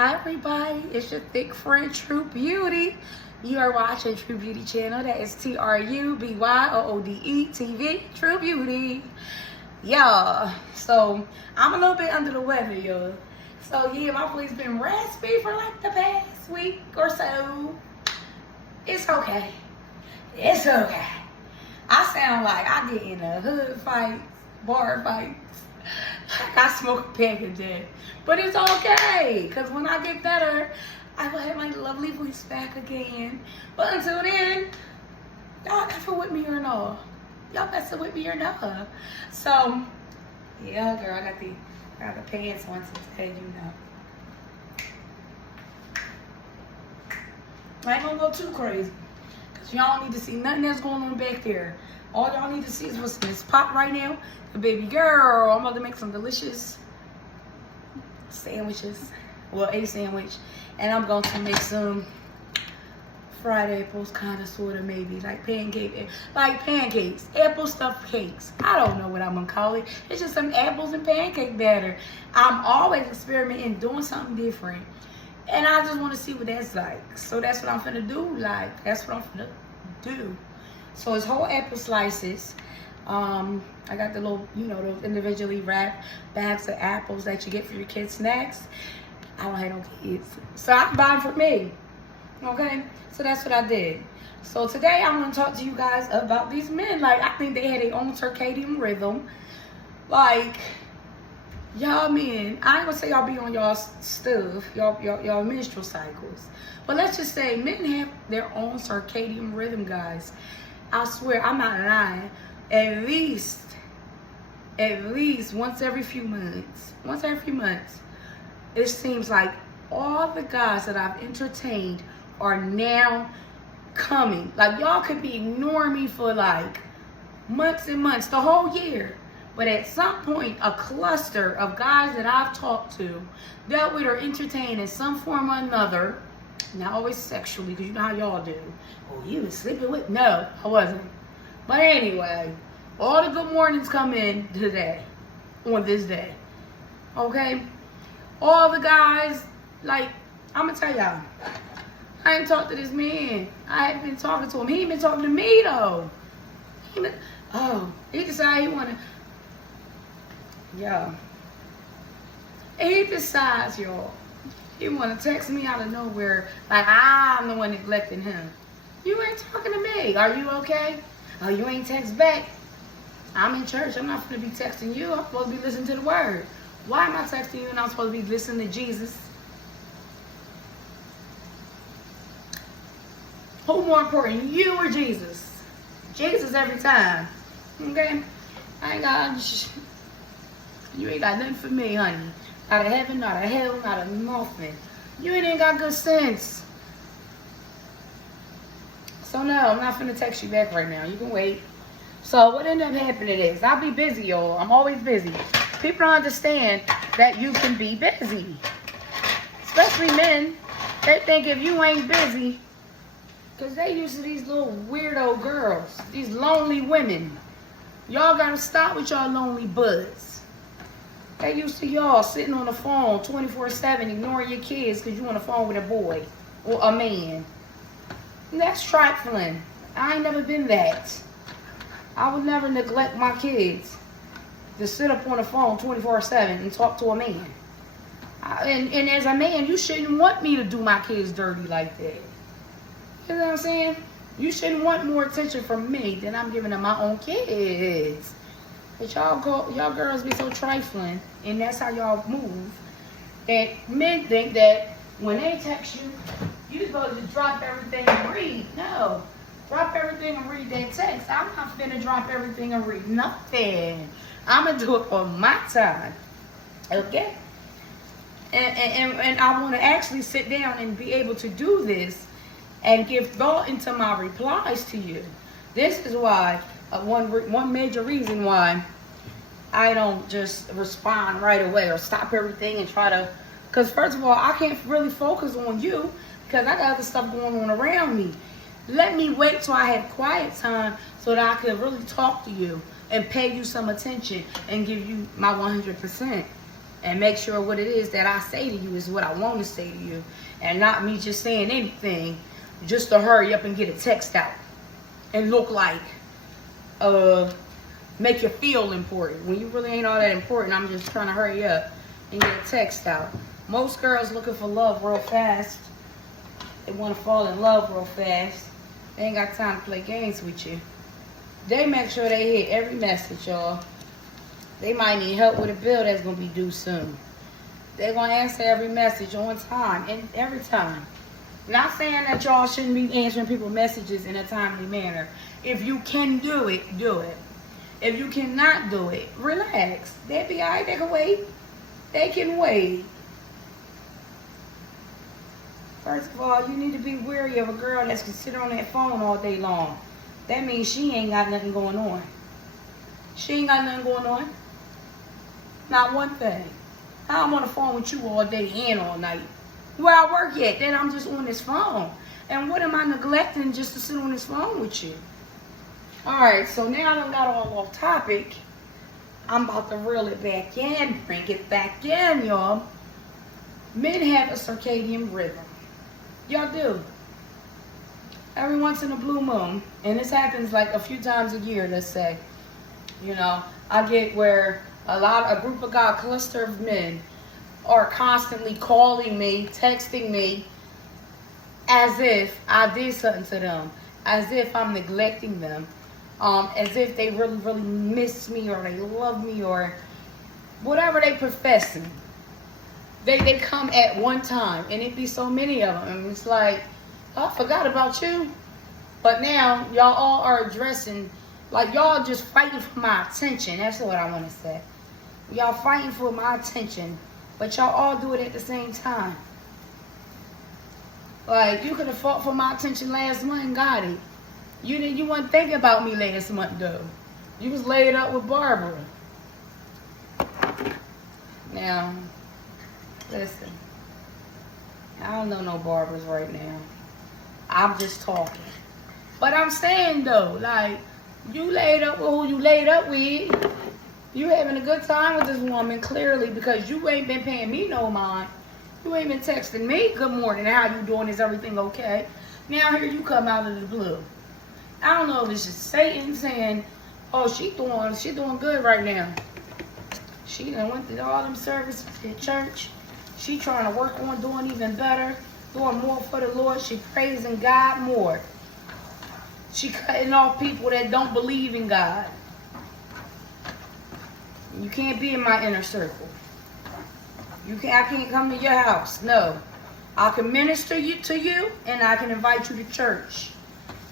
Hi everybody, it's your thick friend True Beauty. You are watching True Beauty channel. That is TRUBYOODE TV, True Beauty. Y'all, so I'm a little bit under the weather, y'all. So yeah, my voice been raspy for like the past week or so. It's okay. It's okay. I sound like I get in a hood fight, bar fights. I smoke a pack a day. But it's okay, because when I get better, I will have my lovely voice back again. But until then, y'all effing with me or no? Y'all messing with me or no? So, yeah, girl, I got the pants on today, you know. I ain't gonna go too crazy, because y'all don't need to see nothing that's going on back there. All y'all need to see is what's in this pot right now. The baby girl, I'm about to make some delicious sandwiches. Well, a sandwich. And I'm going to make some fried apples, kind of, sort of, maybe. Like pancakes. Apple stuffed cakes. I don't know what I'm going to call it. It's just some apples and pancake batter. I'm always experimenting, doing something different. And I just want to see what that's like. So that's what I'm finna do. Like, that's what I'm finna do. So it's whole apple slices. I got the little, you know, those individually wrapped bags of apples that you get for your kids' snacks. I don't have no kids, so I can buy them for me. Okay, so that's what I did. So today I'm gonna talk to you guys about these men. Like, I think they had their own circadian rhythm. Like, y'all men, I ain't gonna say y'all be on y'all stuff, y'all menstrual cycles, but let's just say men have their own circadian rhythm, guys. I swear, I'm not lying. At least once every few months, it seems like all the guys that I've entertained are now coming. Like, y'all could be ignoring me for like months and months, the whole year. But at some point, a cluster of guys that I've talked to, dealt with, or entertained in some form or another, not always sexually, because you know how y'all do. Oh, you was sleeping with? No, I wasn't. But anyway, all the good mornings come in today, on this day, okay? All the guys, like, I'm gonna tell y'all, I ain't talked to this man. I ain't been talking to him. He ain't been talking to me, though. He decided he wanna, y'all. He decides, y'all, he wanna text me out of nowhere, like I'm the one neglecting him. You ain't talking to me. Are you okay? Oh, you ain't text back. I'm in church. I'm not going to be texting you. I'm supposed to be listening to the word. Why am I texting you and I'm supposed to be listening to Jesus? Who more important, you or Jesus? Jesus every time. Okay? You ain't got nothing for me, honey. Not a heaven, not a hell, not a nothing. You ain't got good sense. So no, I'm not finna text you back right now. You can wait. So what ended up happening is, I'll be busy, y'all. I'm always busy. People don't understand that you can be busy. Especially men. They think if you ain't busy, because they used to these little weirdo girls, these lonely women. Y'all gotta stop with y'all lonely butts. They used to y'all sitting on the phone 24/7, ignoring your kids because you on the phone with a boy or a man. And that's trifling. I ain't never been that. I would never neglect my kids to sit up on the phone 24/7 and talk to a man. And as a man, you shouldn't want me to do my kids dirty like that. You know what I'm saying? You shouldn't want more attention from me than I'm giving to my own kids. But y'all girls be so trifling, and that's how y'all move, that men think that when they text you, you're supposed to drop everything and read. No. Drop everything and read that text. I'm not finna drop everything and read nothing. I'm gonna do it on my time. Okay? And I want to actually sit down and be able to do this and give thought into my replies to you. This is why, one major reason why I don't just respond right away or stop everything and try to, because first of all, I can't really focus on you because I got other stuff going on around me. Let me wait till I have quiet time so that I can really talk to you and pay you some attention and give you my 100%. and make sure what it is that I say to you is what I want to say to you, and not me just saying anything just to hurry up and get a text out and look like make you feel important when you really ain't all that important. I'm just trying to hurry up and get a text out. Most girls looking for love real fast. They want to fall in love real fast. They ain't got time to play games with you. They make sure they hit every message, y'all. They might need help with a bill that's going to be due soon. They're going to answer every message on time and every time. Not saying that y'all shouldn't be answering people's messages in a timely manner. If you can do it, do it. If you cannot do it, relax. They'll be all right. They can wait. They can wait. First of all, you need to be wary of a girl that's can sit on that phone all day long. That means she ain't got nothing going on. She ain't got nothing going on. Not one thing. I'm on the phone with you all day and all night. Where I work at, then I'm just on this phone. And what am I neglecting just to sit on this phone with you? Alright, so now I done got all off topic. I'm about to reel it back in, bring it back in, y'all. Men have a circadian rhythm. Y'all do. Every once in a blue moon, and this happens like a few times a year, let's say. You know, I get where a group of guys, a cluster of men, are constantly calling me, texting me, as if I did something to them, as if I'm neglecting them, as if they really, really miss me or they love me or whatever they professing. They come at one time, and it be so many of them. And it's like, oh, I forgot about you. But now y'all all are addressing, like y'all just fighting for my attention. That's what I want to say. Y'all fighting for my attention, but y'all all do it at the same time. Like, you could have fought for my attention last month and got it. You wasn't thinking about me last month, though. You was laid up with Barbara. Now, listen. I don't know no Barbaras right now. I'm just talking. But I'm saying, though, like, you laid up with who you laid up with. You having a good time with this woman, clearly, because you ain't been paying me no mind. You ain't been texting me, good morning, how you doing, is everything okay? Now here you come out of the blue. I don't know if it's just Satan saying, oh, she doing good right now. She done went to all them services at church. She trying to work on doing even better, doing more for the Lord. She praising God more. She cutting off people that don't believe in God. You can't be in my inner circle. I can't come to your house. No. I can minister to you and I can invite you to church.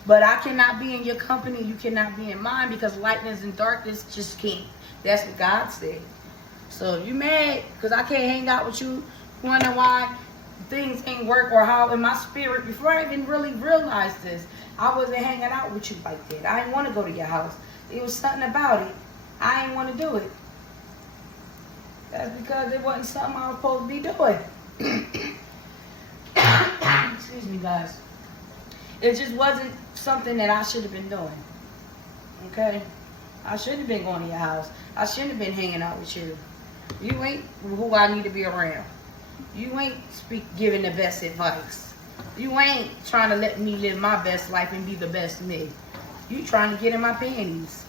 But I cannot be in your company. You cannot be in mine because lightness and darkness just can't. That's what God said. So if you mad because I can't hang out with you, wondering why things ain't work or how in my spirit, before I even really realized this, I wasn't hanging out with you like that. I didn't want to go to your house. It was something about it. I didn't want to do it. That's because it wasn't something I was supposed to be doing. Excuse me, guys. It just wasn't something that I should have been doing. Okay? I shouldn't have been going to your house. I shouldn't have been hanging out with you. You ain't who I need to be around. You ain't giving the best advice. You ain't trying to let me live my best life and be the best me. You trying to get in my panties.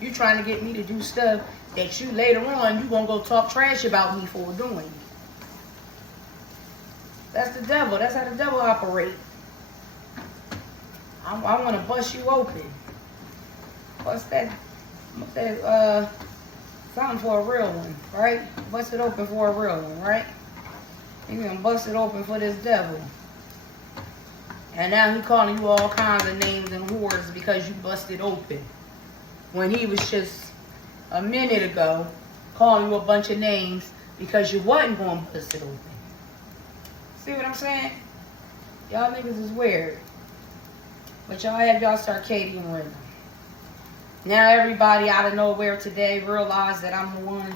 You trying to get me to do stuff that you later on, you gonna go talk trash about me for doing. That's the devil. That's how the devil operates. I want to bust you open. What's that? Something for a real one, right? Bust it open for a real one, right? You're gonna bust it open for this devil. And now he calling you all kinds of names and whores because you busted open. When he was just a minute ago calling you a bunch of names because you wasn't going to bust it open. See what I'm saying? Y'all niggas is weird. But y'all have y'all circadian rhythm. Now everybody out of nowhere today realize that I'm the one.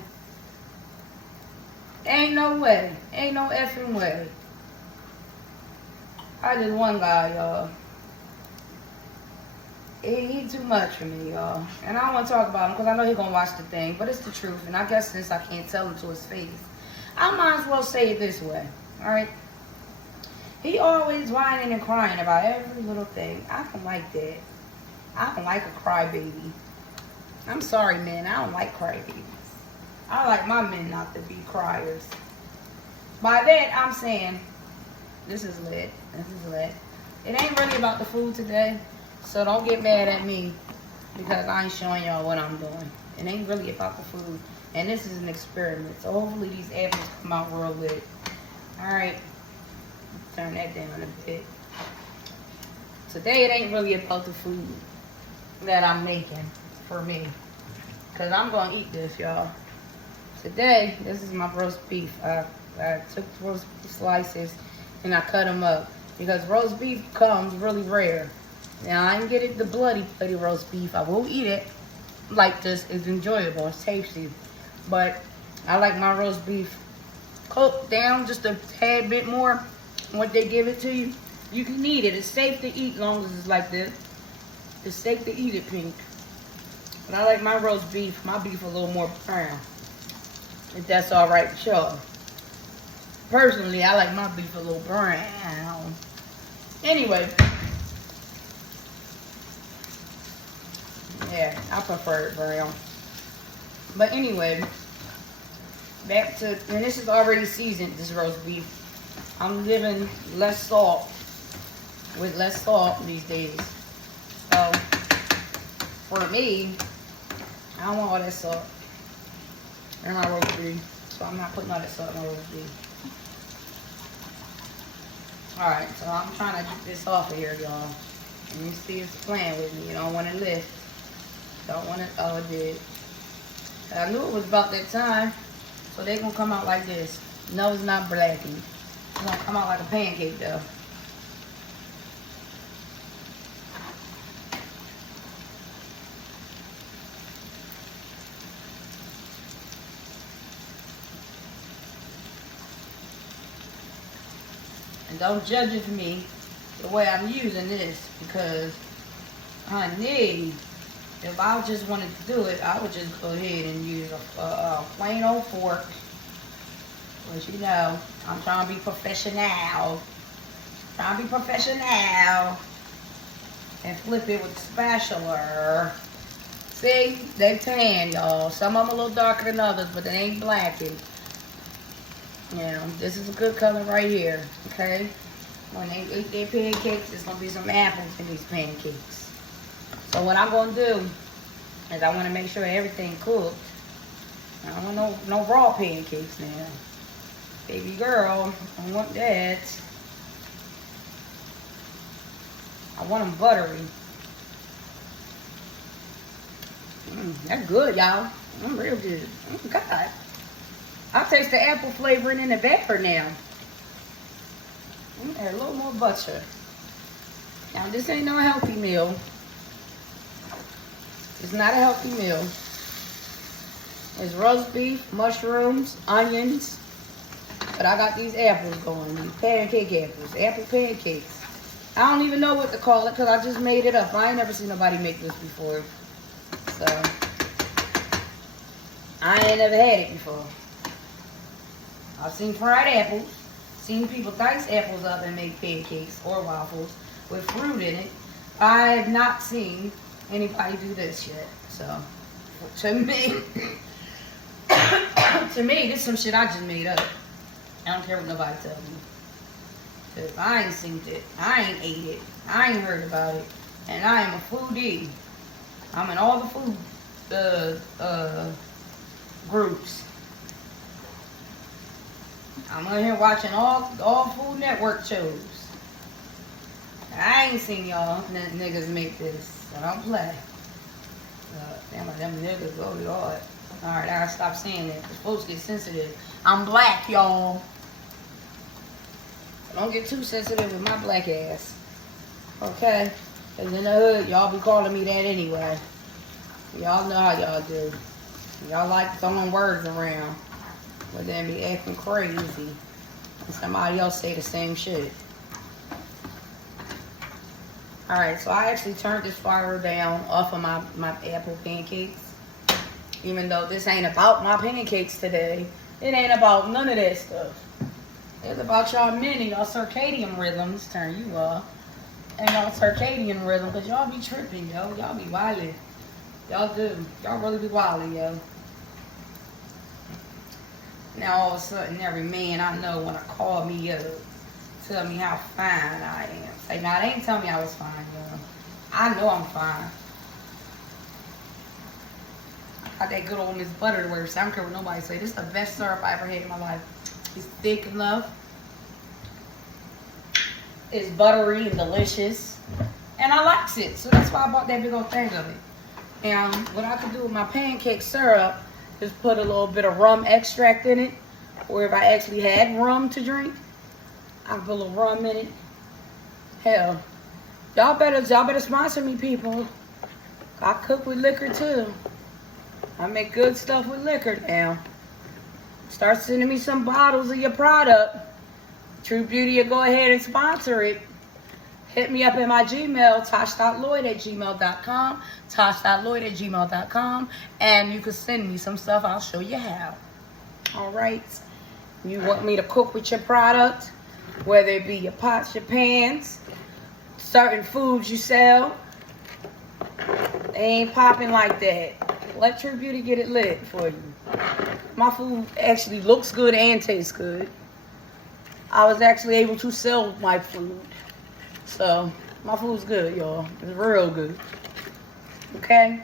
Ain't no way. Ain't no effing way. I just one guy, y'all. He too much for me, y'all. And I don't want to talk about him because I know he gonna watch the thing, but it's the truth. And I guess since I can't tell him to his face, I might as well say it this way. All right. He always whining and crying about every little thing. I don't like that. I don't like a crybaby. I'm sorry, man. I don't like crybabies. I like my men not to be criers. By that, I'm saying, this is lit. This is lit. It ain't really about the food today, so don't get mad at me because I ain't showing y'all what I'm doing. It ain't really about the food, and this is an experiment, so hopefully these apples come out real lit. Alright, turn that down a bit. Today, it ain't really about the food that I'm making for me, because I'm going to eat this, y'all. Today, this is my roast beef. I took the roast beef slices and I cut them up because roast beef comes really rare. Now, I didn't get it the bloody roast beef. I will eat it like this. It's enjoyable. It's tasty. But I like my roast beef cooked down just a tad bit more than what they give it to you. You can eat it. It's safe to eat as long as it's like this. It's safe to eat it, Pink. But I like my roast beef, my beef a little more brown. If that's all right with y'all. Personally, I like my beef a little brown. Anyway. Yeah, I prefer it brown. But anyway, back to, and this is already seasoned, this roast beef. I'm living less salt, with less salt these days. So, for me, I don't want all that salt in my roast beef. So I'm not putting all that salt in my roast beef. Alright, so I'm trying to get this off of here, y'all. And you see it's playing with me. You don't want to lift. Don't want it. Oh, it did. I knew it was about that time. So they're going to come out like this. No, it's not blackened. It's going to come out like a pancake, though. And don't judge it for me the way I'm using this, because, honey, if I just wanted to do it, I would just go ahead and use a plain old fork. But you know, I'm trying to be professional. Trying to be professional. And flip it with the spatula. See, they tan, y'all. Some of them a little darker than others, but they ain't blackened. Yeah, this is a good color right here, okay? When they eat their pancakes, there's going to be some apples in these pancakes. So what I'm going to do is I want to make sure everything cooked. I don't want no raw pancakes now. Baby girl, I want that. I want them buttery. That's good, y'all. I'm real good. Oh, God. I taste the apple flavoring in the batter now. Add a little more butter. Now, this ain't no healthy meal. It's not a healthy meal. It's roast beef, mushrooms, onions. But I got these apples going. These pancake apples. Apple pancakes. I don't even know what to call it because I just made it up. I ain't never seen nobody make this before. So, I ain't never had it before. I've seen fried apples, seen people dice apples up and make pancakes or waffles with fruit in it. I have not seen anybody do this yet. So, to me, this is some shit I just made up. I don't care what nobody tells me. Because I ain't seen it. I ain't ate it. I ain't heard about it. And I am a foodie. I'm in all the food groups. I'm on here watching all Food Network shows. I ain't seen y'all niggas make this. So don't play. Damn, them niggas go hard. Alright, I gotta stop saying that. Because folks get sensitive. I'm black, y'all. Don't get too sensitive with my black ass. Okay? Because in the hood, y'all be calling me that anyway. Y'all know how y'all do. Y'all like throwing words around. But then be acting crazy. And somebody else say the same shit. Alright, so I actually turned this fire down off of my apple pancakes. Even though this ain't about my pancakes today. It ain't about none of that stuff. It's about y'all y'all circadian rhythms. Turn you off. And y'all circadian rhythm, because y'all be tripping, yo. Y'all be wildin'. Y'all do. Y'all really be wildin', yo. Now all of a sudden, every man I know wanna call me up, tell me how fine I am. Like, now they ain't tell me I was fine, yo. I know I'm fine. I got that good old Miss Butterworth. So I don't care what nobody say. This is the best syrup I ever had in my life. It's thick enough. It's buttery and delicious. And I likes it. So that's why I bought that big old thing of it. And what I could do with my pancake syrup is put a little bit of rum extract in it. Or if I actually had rum to drink, I could put a little rum in it. Hell, y'all better sponsor me, people. I cook with liquor too. I make good stuff with liquor now. Start sending me some bottles of your product. True Beauty will go ahead and sponsor it. Hit me up in my Gmail, tosh.lloyd@gmail.com, tosh.lloyd@gmail.com, and you can send me some stuff. I'll show you how. All right. You want me to cook with your product, whether it be your pots, your pans, certain foods you sell. They ain't popping like that. Let True Beauty get it lit for you. My food actually looks good and tastes good. I was actually able to sell my food. So, my food's good, y'all. It's real good. Okay?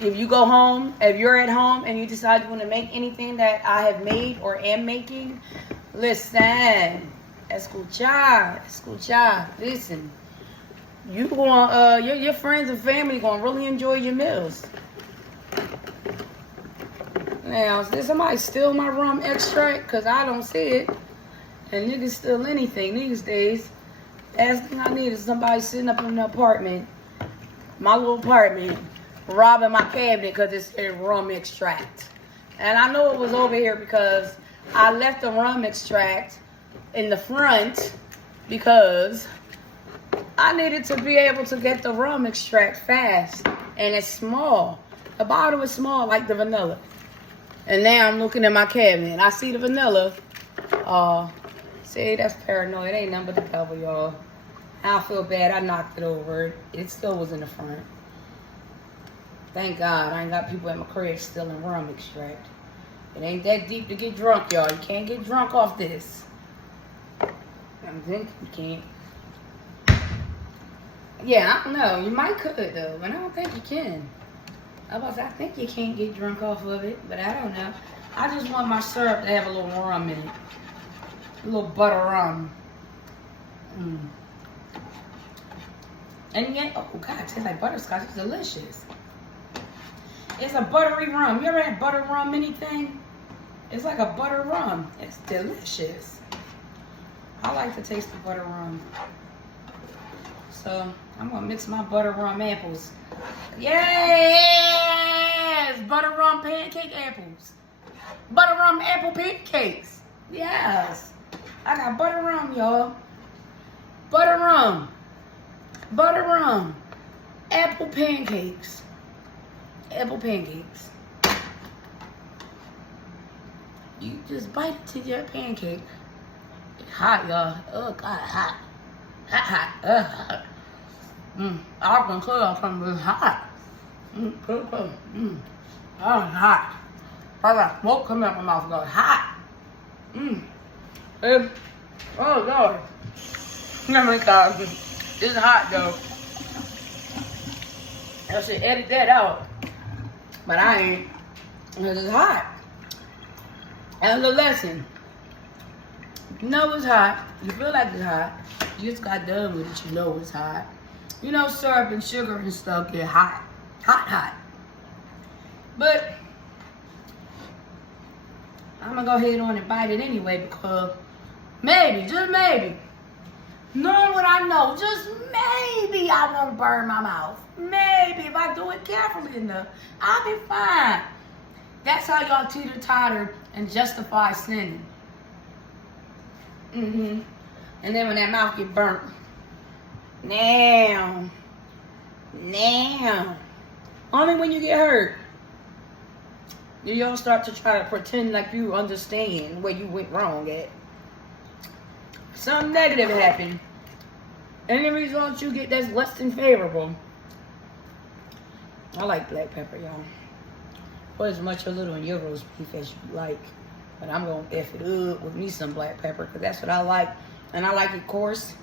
If you go home, if you're at home and you decide you want to make anything that I have made or am making, listen. Escuchar. Listen. You going your friends and family gonna really enjoy your meals. Now, did somebody steal my rum extract? Because I don't see it. And niggas steal anything these days. Last thing I need is somebody sitting up in the apartment, my little apartment, robbing my cabinet because it said rum extract. And I know it was over here because I left the rum extract in the front because I needed to be able to get the rum extract fast. And it's small. The bottle is small like the vanilla. And now I'm looking at my cabinet and I see the vanilla. See, that's paranoid. It ain't nothing but the devil, y'all. I feel bad. I knocked it over. It still was in the front. Thank God I ain't got people at my crib stealing rum extract. It ain't that deep to get drunk, y'all. You can't get drunk off this. I'm thinking you can't. Yeah, I don't know. You might could, though, but I don't think you can. I think you can't get drunk off of it, but I don't know. I just want my syrup to have a little rum in it. A little butter rum. And yet, oh God, it tastes like butterscotch. It's delicious. It's a buttery rum. You ever had butter rum anything? It's like a butter rum. It's delicious. I like the taste of butter rum. So, I'm going to mix my butter rum apples. Yes! Butter rum pancake apples. Butter rum apple pancakes. Yes. I got butter rum, y'all. Butter rum. Butter rum. Apple pancakes. Apple pancakes. You just bite into your pancake. It's hot, y'all. Oh, God, hot. Hot. Hot. I can tell something is hot. Oh, hot. I got smoke coming out my mouth. Go hot. Oh, Lord. Oh, my God. It's hot, though. I should edit that out. But I ain't. Because it's hot. And the lesson. You know it's hot. You feel like it's hot. You just got done with it. You know it's hot. You know syrup and sugar and stuff get hot. Hot. But I'm going to go ahead on and bite it anyway because maybe, just maybe, knowing what I know, just maybe I won't burn my mouth. Maybe if I do it carefully enough, I'll be fine. That's how y'all teeter-totter and justify sinning. And then when that mouth get burnt, Now. Only when you get hurt do y'all start to try to pretend like you understand where you went wrong at. Something negative happened. Any result you get that's less than favorable. I like black pepper, y'all. Put as much or little in your roast beef as you like. But I'm going to F it up with me some black pepper because that's what I like. And I like it coarse.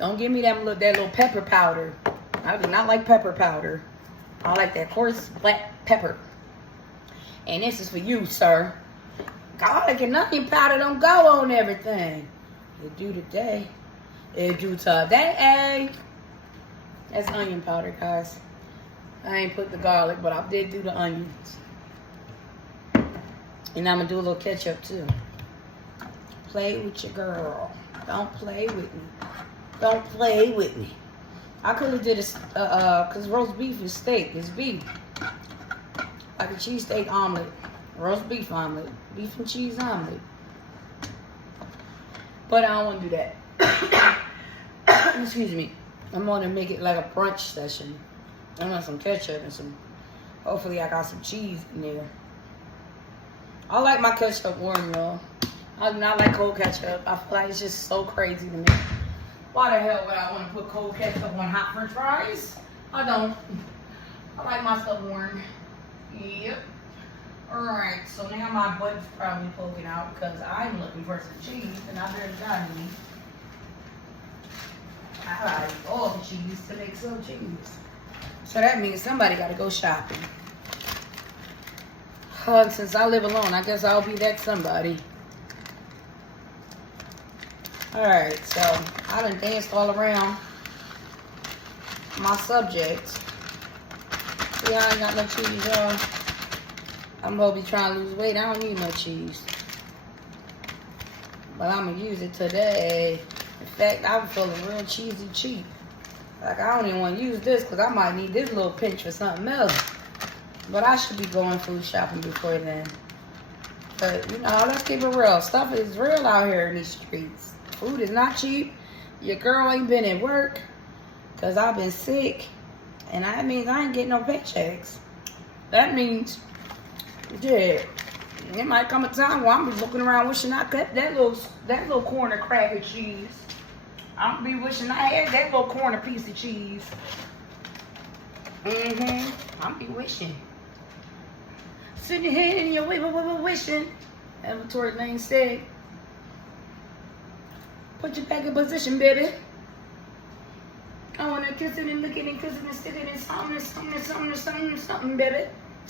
Don't give me that little pepper powder. I do not like pepper powder. I like that coarse black pepper. And this is for you, sir. Garlic and onion powder don't go on everything. It do today. It do today. That's onion powder, guys. I ain't put the garlic, but I did do the onions. And I'm going to do a little ketchup, too. Play with your girl. Don't play with me. Don't play with me. I could have did a, because roast beef is steak. It's beef. Like a cheesesteak omelet. Roast beef omelet. Beef and cheese omelet. But I don't want to do that. Excuse me. I'm going to make it like a brunch session. I want some ketchup and some, hopefully I got some cheese in there. I like my ketchup warm, y'all. I do not like cold ketchup. I feel like it's just so crazy to me. Why the hell would I want to put cold ketchup on hot french fries? I don't. I like my stuff warm. Yep. Alright, so now my butt's probably poking out because I'm looking for some cheese and I barely got any. I like all the cheese to make some cheese. So that means somebody got to go shopping. Since I live alone, I guess I'll be that somebody. Alright, so I done danced all around my subject. See, I ain't got no cheese, y'all. I'm going to be trying to lose weight. I don't need no cheese. But I'm going to use it today. In fact, I'm feeling real cheesy cheap. Like, I don't even want to use this because I might need this little pinch for something else. But I should be going food shopping before then. But, you know, let's keep it real. Stuff is real out here in these streets. Food is not cheap. Your girl ain't been at work because I've been sick. And that means I ain't getting no paychecks. That means, yeah, it might come a time where I'm looking around wishing I cut that little corner cracker cheese. I'm gonna be wishing I had that little corner piece of cheese. I'm be wishing. Sitting your head in your way, wishing. As Tory Lane said. Put your back in position, baby. I wanna kiss it and lick it and kiss it and stick it and something, baby.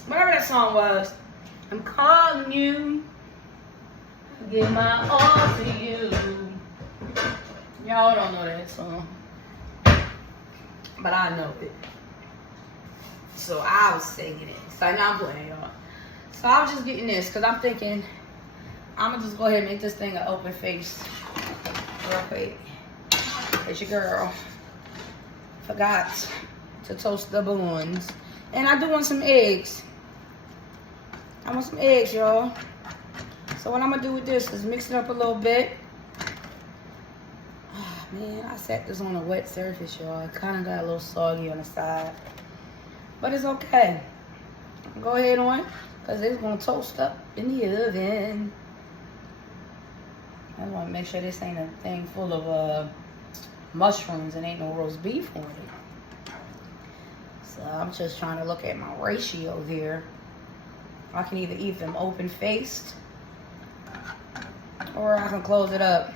Whatever that song was. I'm calling you. I give my all to you. Y'all don't know that song. But I know it. So I was singing it. So now I'm playing, y'all. So I was just getting this because I'm thinking I'm going to just go ahead and make this thing an open face. Real quick. It's your girl. Forgot to toast the buns. And I do want some eggs. I want some eggs, y'all. So what I'm going to do with this is mix it up a little bit. Oh, man, I set this on a wet surface, y'all. It kind of got a little soggy on the side. But it's okay. Go ahead on, because it's going to toast up in the oven. I want to make sure this ain't a thing full of mushrooms and ain't no roast beef on it. So I'm just trying to look at my ratios here. I can either eat them open-faced or I can close it up.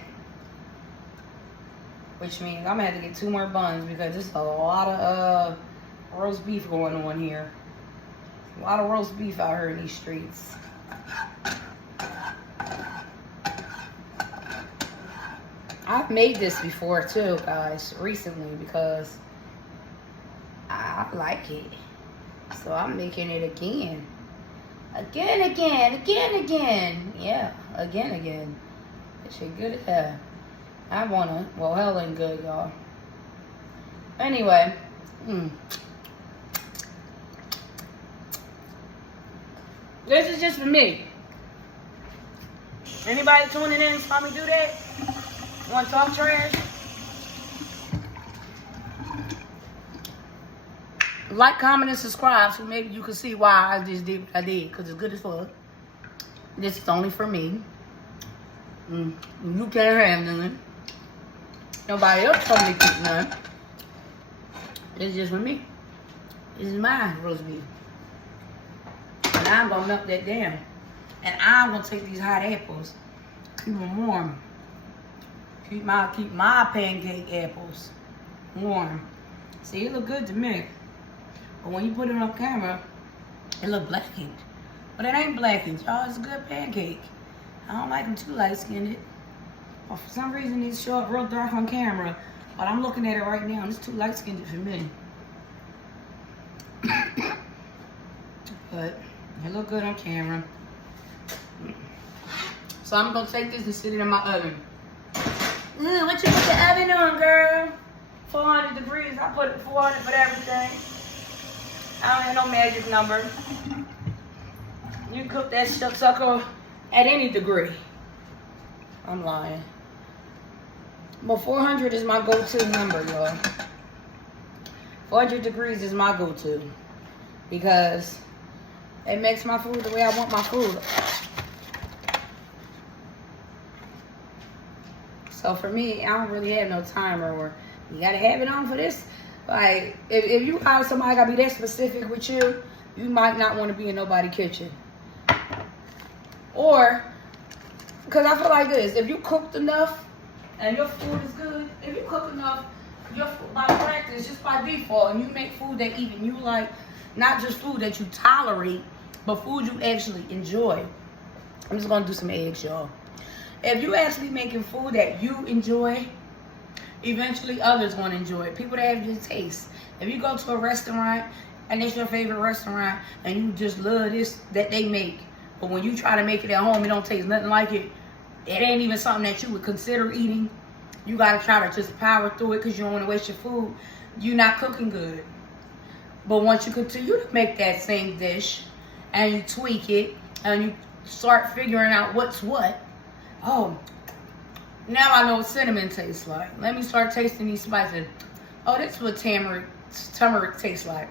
Which means I'm going to have to get 2 more buns because there's a lot of roast beef going on here. A lot of roast beef out here in these streets. I've made this before too, guys, recently because I like it. So I'm making it again. Again. Yeah, again. It's good as hell. I wanna, well, hell ain't good, y'all. Anyway. This is just for me. Anybody tuning in saw me do that? Want to talk trash? Like, comment, and subscribe so maybe you can see why I just did what I did. Because it's good as fuck. This is only for me. You can't have none. Nobody else told me to cook none. It's just for me. This is my roast beef. And I'm going to melt that down. And I'm going to take these hot apples, keep them warm. Keep my pancake apples warm. See, it look good to me. But when you put it on camera, it look blackened. But it ain't blackened, y'all. It's a good pancake. I don't like them too light-skinned. But for some reason, these show up real dark on camera. But I'm looking at it right now, and it's too light-skinned for me. But it look good on camera. So I'm gonna take this and sit it in my oven. What you put the oven on, girl? 400 degrees. I put it 400 for everything. I don't have no magic number. You can cook that sucker at any degree. I'm lying. But 400 is my go-to number, y'all. 400 degrees is my go-to. Because it makes my food the way I want my food. So for me, I don't really have no timer or you gotta have it on for this. Like, if you hire somebody gotta be that specific with you, you might not want to be in nobody's kitchen. Or, because I feel like this, if you cooked enough and your food is good, if you cook enough, your food, by practice, just by default, and you make food that even you like, not just food that you tolerate, but food you actually enjoy. I'm just gonna do some eggs, y'all. If you actually making food that you enjoy, eventually others gonna enjoy it. People that have good taste. If you go to a restaurant and it's your favorite restaurant and you just love this that they make, but when you try to make it at home, it don't taste nothing like it. It ain't even something that you would consider eating. You gotta try to just power through it because you don't want to waste your food. You're not cooking good. But once you continue to make that same dish and you tweak it and you start figuring out what's what, oh, now I know what cinnamon tastes like. Let me start tasting these spices. Oh, this is what turmeric tastes like.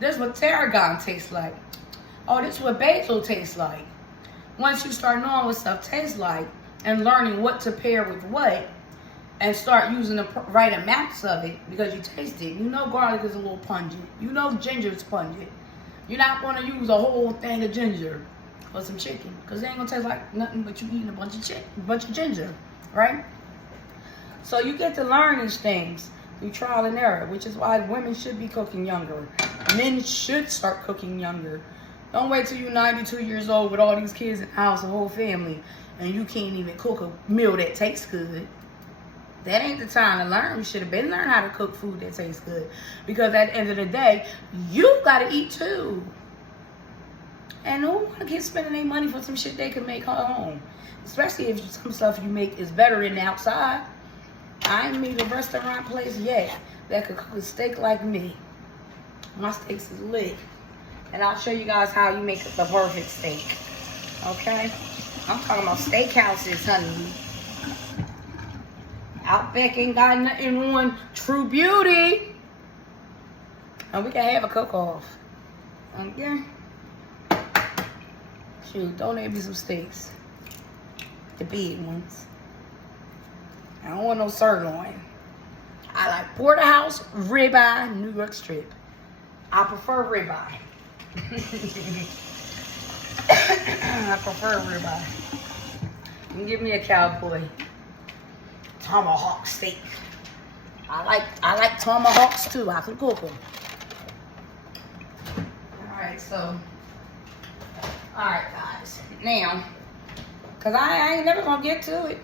This is what tarragon tastes like. Oh, this is what basil tastes like. Once you start knowing what stuff tastes like and learning what to pair with what and start using the right amounts of it because you taste it. You know garlic is a little pungent. You know ginger is pungent. You're not going to use a whole thing of ginger for some chicken because it ain't going to taste like nothing but you eating a bunch of ginger, right? So you get to learn these things through trial and error, which is why women should be cooking younger. Men should start cooking younger. Don't wait till you're 92 years old with all these kids in the house, a whole family, and you can't even cook a meal that tastes good. That ain't the time to learn. You should have been learning how to cook food that tastes good. Because at the end of the day, you got to eat too. And who want to keep spending their money for some shit they can make at home? Especially if some stuff you make is better than the outside. I ain't made a restaurant place yet that could cook a steak like me. My steaks is lit. And I'll show you guys how you make the perfect steak. Okay? I'm talking about steakhouses, honey. Outback ain't got nothing on True Beauty. And we can have a cook-off. Okay? Shoot, donate me some steaks. The big ones. I don't want no sirloin. I like porterhouse, ribeye, New York strip. I prefer ribeye. I prefer ribeye. You give me a cowboy tomahawk steak. I like tomahawks too. I can cook them. Alright, so alright guys. Now, cause I ain't never gonna get to it.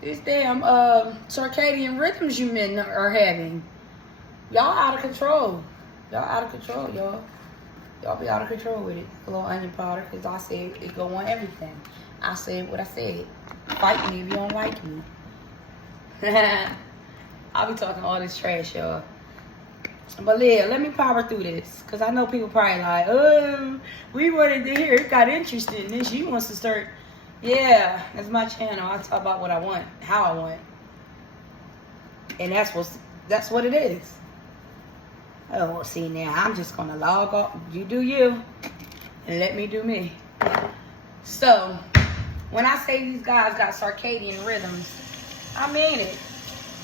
These damn circadian rhythms you men are having. Y'all out of control. Y'all out of control, y'all. Y'all be out of control with it. A little onion powder, because I said it go on everything. I said what I said. Fight me if you don't like me. I'll be talking all this trash, y'all. But yeah, let me power through this. Because I know people probably like, oh, we wanted to hear. It got interested in this. She wants to start. Yeah, that's my channel. I talk about what I want, how I want. And that's what it is. Oh, well, see, now I'm just going to log off. You do you, and let me do me. So, when I say these guys got circadian rhythms, I mean it.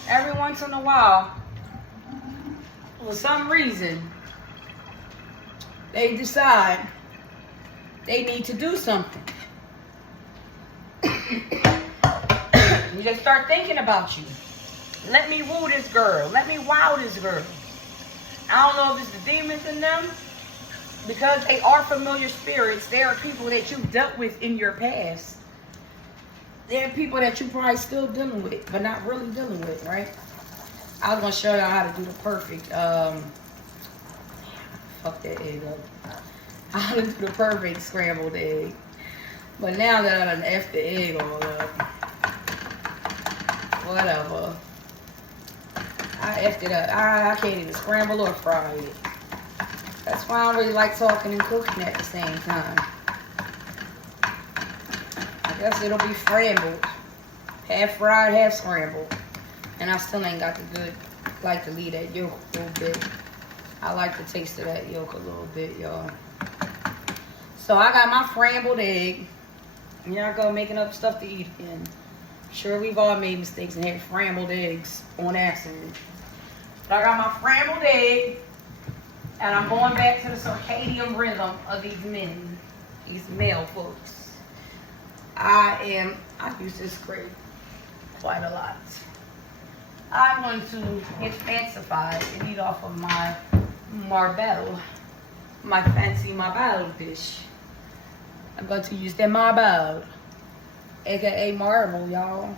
Every once in a while, for some reason, they decide they need to do something. You just start thinking about you. Let me woo this girl. Let me wow this girl. I don't know if it's the demons in them, because they are familiar spirits. They are people that you've dealt with in your past. They're people that you probably still dealing with, but not really dealing with, right? I was going to show y'all how to do the perfect, fuck that egg up. How to do the perfect scrambled egg. But now that I done F the egg all up, whatever. I F'd it up. I can't even scramble or fry it. That's why I don't really like talking and cooking at the same time. I guess it'll be scrambled. Half fried, half scrambled. And I still ain't got the good, like to leave that yolk a little bit. I like the taste of that yolk a little bit, y'all. So I got my scrambled egg. Here I go making up stuff to eat again. Sure, we've all made mistakes and had scrambled eggs on accident. But I got my scrambled egg, and I'm going back to the circadian rhythm of these men, these male folks. I use this grate quite a lot. I want to get fancified and eat off of my marble, my fancy marble dish. I'm going to use that marble, aka marble, y'all.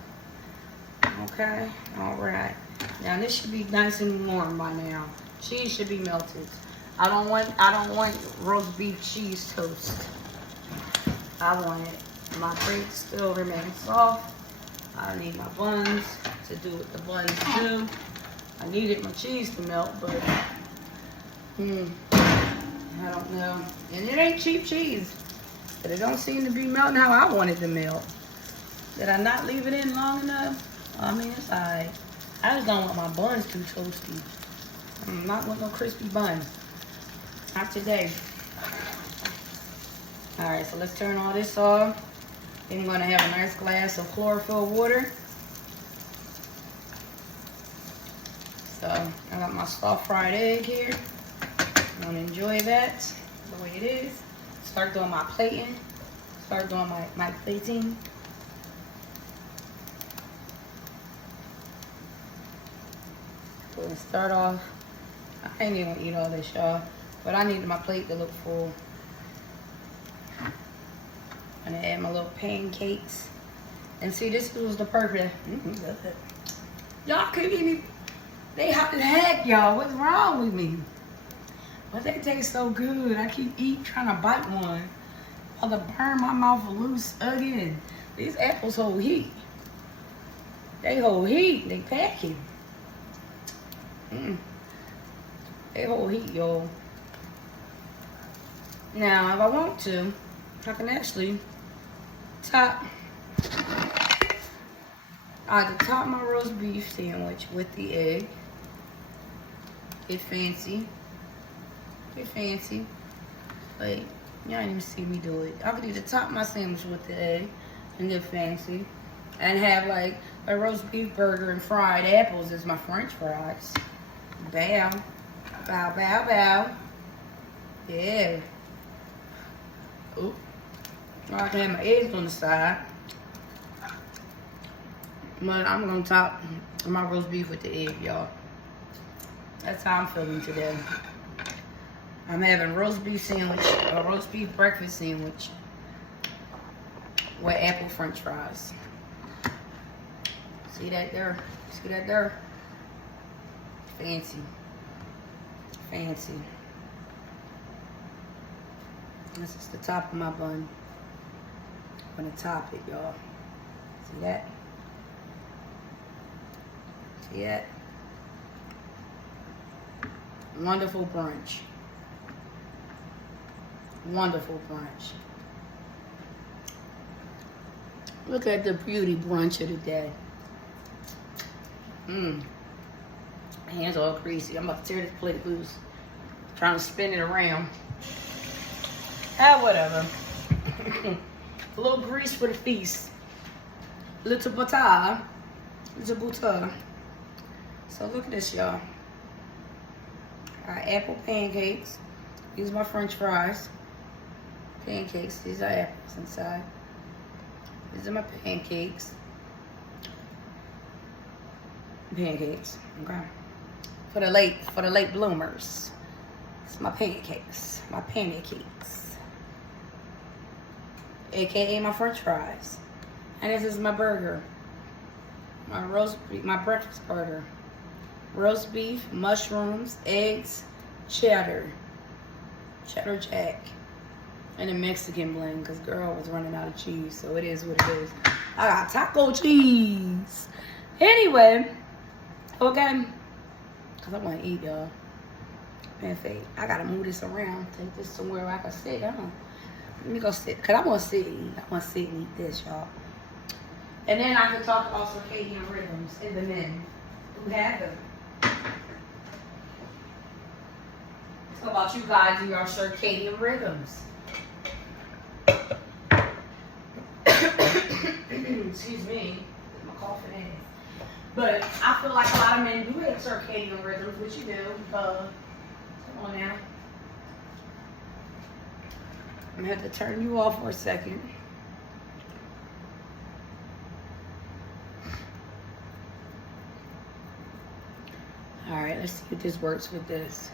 Okay, all right. Now this should be nice and warm by now. Cheese should be melted. I don't want roast beef cheese toast. I want it. My bread still remains soft. I need my buns to do what the buns do. I needed my cheese to melt, but I don't know. And it ain't cheap cheese, but it don't seem to be melting how I want it to melt. Did I not leave it in long enough? I mean, it's alright. I just don't want my buns too toasty. I'm not want no crispy buns. Not today. Alright, so let's turn all this off. Then I'm going to have a nice glass of chlorophyll water. So, I got my soft fried egg here. I'm going to enjoy that the way it is. Start doing my plating. Start doing my plating. We're going to start off. I ain't even going to eat all this, y'all. But I needed my plate to look full. I'm going to add my little pancakes. And see, this was the perfect. Y'all couldn't even. They hot as heck, y'all. What's wrong with me? But they taste so good. I keep eating, trying to bite one. I'll burn my mouth loose again. These apples hold heat. They hold heat. They packing. They hold heat, y'all. Now, if I want to, I can actually top my roast beef sandwich with the egg. Get fancy. Get fancy. Like, y'all didn't even see me do it. I could either top my sandwich with the egg and get fancy. And have like a roast beef burger and fried apples as my french fries. Bow. Bow, bow, bow. Yeah. Oop. I can have my eggs on the side. But I'm going to top my roast beef with the egg, y'all. That's how I'm feeling today. I'm having roast beef sandwich, a roast beef breakfast sandwich with apple french fries. See that there? See that there? Fancy. Fancy. This is the top of my bun. I'm gonna top it, y'all. See that? See that? Wonderful brunch. Wonderful brunch. Look at the beauty brunch of the day. Hands all greasy. I'm about to tear this plate loose. Trying to spin it around. Ah, whatever. A little grease for the feast. Little butter. Little butter. So look at this, y'all. Apple pancakes. These are my French fries. Pancakes. These are apples inside. These are my pancakes. Pancakes. Okay. For the late bloomers. It's my pancakes. My pancakes. AKA my French fries. And this is my burger. My breakfast burger. Roast beef, mushrooms, eggs, cheddar jack, and a Mexican blend, because girl was running out of cheese, so it is what it is. I got taco cheese. Anyway, okay, because I want to eat, y'all. Man, I got to move this around, take this somewhere where I can sit down. Let me go sit, because I want to sit and eat. I want to sit and eat this, y'all. And then I can talk about circadian rhythms in the men who have them. It's about you guys and your circadian rhythms. Excuse me, my coughing in. But I feel like a lot of men do have circadian rhythms, which you do. Come on now. I'm gonna have to turn you off for a second. All right, let's see if this works with this.